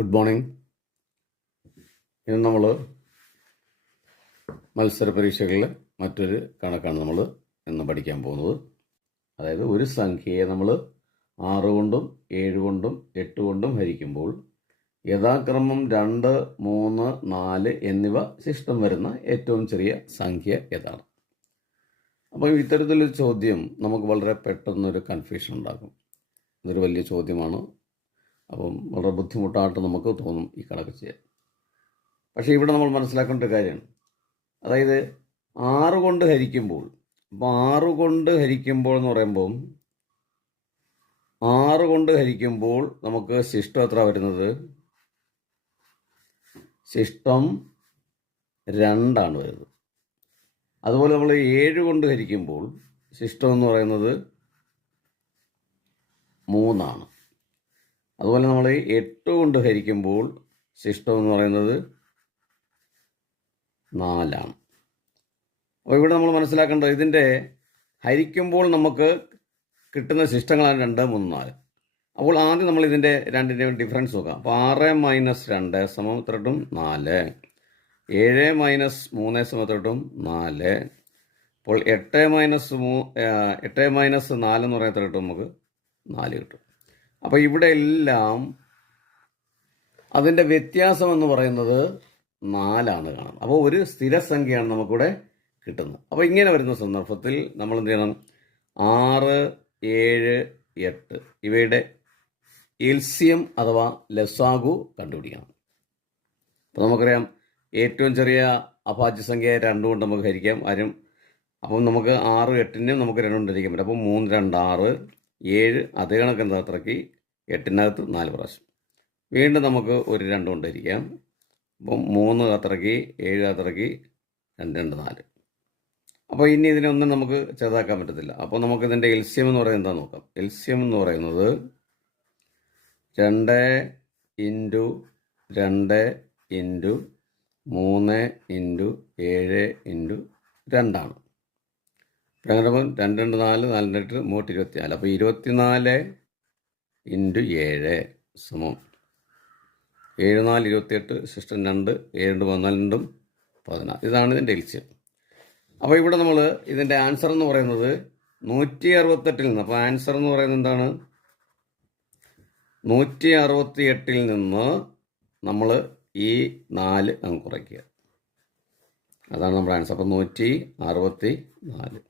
Good morning ഇന്ന് നമ്മൾ മത്സര പരീക്ഷകളിൽ മറ്റൊരു കണക്കാണ് നമ്മൾ ഇന്ന് പഠിക്കാൻ പോകുന്നത്. അതായത് ഒരു സംഖ്യയെ നമ്മൾ ആറ് കൊണ്ടും ഏഴ് കൊണ്ടും എട്ട് കൊണ്ടും ഹരിക്കുമ്പോൾ യഥാക്രമം രണ്ട് മൂന്ന് നാല് എന്നിവ ശിഷ്ടം വരുന്ന ഏറ്റവും ചെറിയ സംഖ്യ ഏതാണ്? അപ്പോൾ ഇത്തരത്തിലൊരു ചോദ്യം നമുക്ക് വളരെ പെട്ടെന്നൊരു കൺഫ്യൂഷൻ ഉണ്ടാകും ഇതൊരു വലിയ ചോദ്യമാണ്. അപ്പം വളരെ ബുദ്ധിമുട്ടായിട്ട് നമുക്ക് തോന്നും ഈ കണക്ക് ചെയ്യാൻ. പക്ഷേ ഇവിടെ നമ്മൾ മനസ്സിലാക്കേണ്ട കാര്യമാണ്. അതായത് ആറ് കൊണ്ട് ഹരിക്കുമ്പോൾ അപ്പോൾ ആറ് കൊണ്ട് ഹരിക്കുമ്പോൾ എന്ന് പറയുമ്പോൾ ആറ് കൊണ്ട് ഹരിക്കുമ്പോൾ നമുക്ക് ശിഷ്ടം എത്ര വരുന്നത്? ശിഷ്ടം രണ്ടാണ് വരുന്നത്. അതുപോലെ നമ്മൾ ഏഴ് കൊണ്ട് ഹരിക്കുമ്പോൾ ശിഷ്ടം എന്ന് പറയുന്നത് മൂന്നാണ്. അതുപോലെ നമ്മൾ എട്ട് കൊണ്ട് ഹരിക്കുമ്പോൾ ശിഷ്ടം എന്ന് പറയുന്നത് നാലാണ്. അപ്പോൾ ഇവിടെ നമ്മൾ മനസ്സിലാക്കേണ്ടത് ഇതിന്റെ ഹരിക്കുമ്പോൾ നമുക്ക് കിട്ടുന്ന ശിഷ്ടങ്ങളാണ് രണ്ട് മൂന്ന് നാല്. അപ്പോൾ ആദ്യം നമ്മൾ ഇതിന്റെ രണ്ടിന്റെയും ഡിഫറൻസ് നോക്കാം. അപ്പോൾ ആറ് മൈനസ് രണ്ട് സമം എത്രട്ടും നാല്. ഏഴ് മൈനസ് മൂന്ന് സമം എത്രട്ടും നാല്. അപ്പോൾ എട്ട് മൈനസ് മൂ എട്ട് മൈനസ് നാല് എന്ന് പറയുന്ന നമുക്ക് നാല് കിട്ടും. അപ്പോൾ ഇവിടെ എല്ലാം അതിന്റെ വ്യത്യാസം എന്ന് പറയുന്നത് നാലാണ് കാണുന്നത് അപ്പോൾ ഒരു സ്ഥിരസംഖ്യയാണ് നമുക്കിവിടെ കിട്ടുന്നത്. അപ്പോൾ ഇങ്ങനെ വരുന്ന സന്ദർഭത്തിൽ നമ്മൾ എന്ത് ചെയ്യണം? ആറ് ഏഴ് എട്ട്. ഇവയുടെ എൽസിയം അഥവാ ലസാഗു കണ്ടുപിടിക്കണം. അപ്പോൾ നമുക്കറിയാം ഏറ്റവും ചെറിയ അഭാജ്യസംഖ്യ രണ്ട് കൊണ്ട് നമുക്ക് ഹരിക്കാം. ആരും അപ്പം നമുക്ക് ആറ് എട്ടിനും നമുക്ക് രണ്ടുകൊണ്ട് ഹരിക്കാൻ പറ്റും. അപ്പോൾ മൂന്ന് രണ്ട് ആറ്. ഏഴ് അതേ കണക്ക് അത്രയ്ക്ക് എട്ടിനകത്ത് നാല് പ്രാവശ്യം. വീണ്ടും നമുക്ക് ഒരു രണ്ട് കൊണ്ടിരിക്കാം അപ്പം മൂന്ന് കത്രയ്ക്ക് ഏഴ് കത്രയ്ക്ക് രണ്ട് രണ്ട് നാല്. അപ്പോൾ ഇനി ഇതിനൊന്നും നമുക്ക് ചെറുതാക്കാൻ പറ്റത്തില്ല. അപ്പോൾ നമുക്ക് ഇതിന്റെ എൽസ്യം എന്ന് പറയുന്നത് എന്താ നോക്കാം. എൽസ്യം എന്ന് പറയുന്നത് രണ്ട് ഇന്റു രണ്ട് ഇന്റു മൂന്ന് ഇന്റു ഏഴ് ഇന്റു രണ്ടാണ്. അങ്ങനെ രണ്ട് രണ്ട് നാല് നാല് എട്ട് മൂട്ട് ഇരുപത്തിനാല്. അപ്പോൾ ഇരുപത്തിനാല് ഇന്റു ഏഴ് സമം. ഏഴ് നാല് ഇരുപത്തിയെട്ട് ശിഷ്ടം രണ്ട് ഏഴ് രണ്ട് പതിനാല് രണ്ടും പതിനാല് ഇതാണ് ഇതിന്റെ എൽസ്യം അപ്പോൾ ഇവിടെ നമ്മൾ ഇതിന്റെ ആൻസർ എന്ന് പറയുന്നത് നൂറ്റി അറുപത്തെട്ടിൽ നിന്ന്. അപ്പോൾ ആൻസർ എന്ന് പറയുന്നത് എന്താണ്? നൂറ്റി അറുപത്തി എട്ടിൽ നിന്ന് നമ്മൾ ഈ നാല് അങ്ങ് കുറയ്ക്കുക. അതാണ് നമ്മുടെ ആൻസർ. അപ്പോൾ നൂറ്റി അറുപത്തി നാല്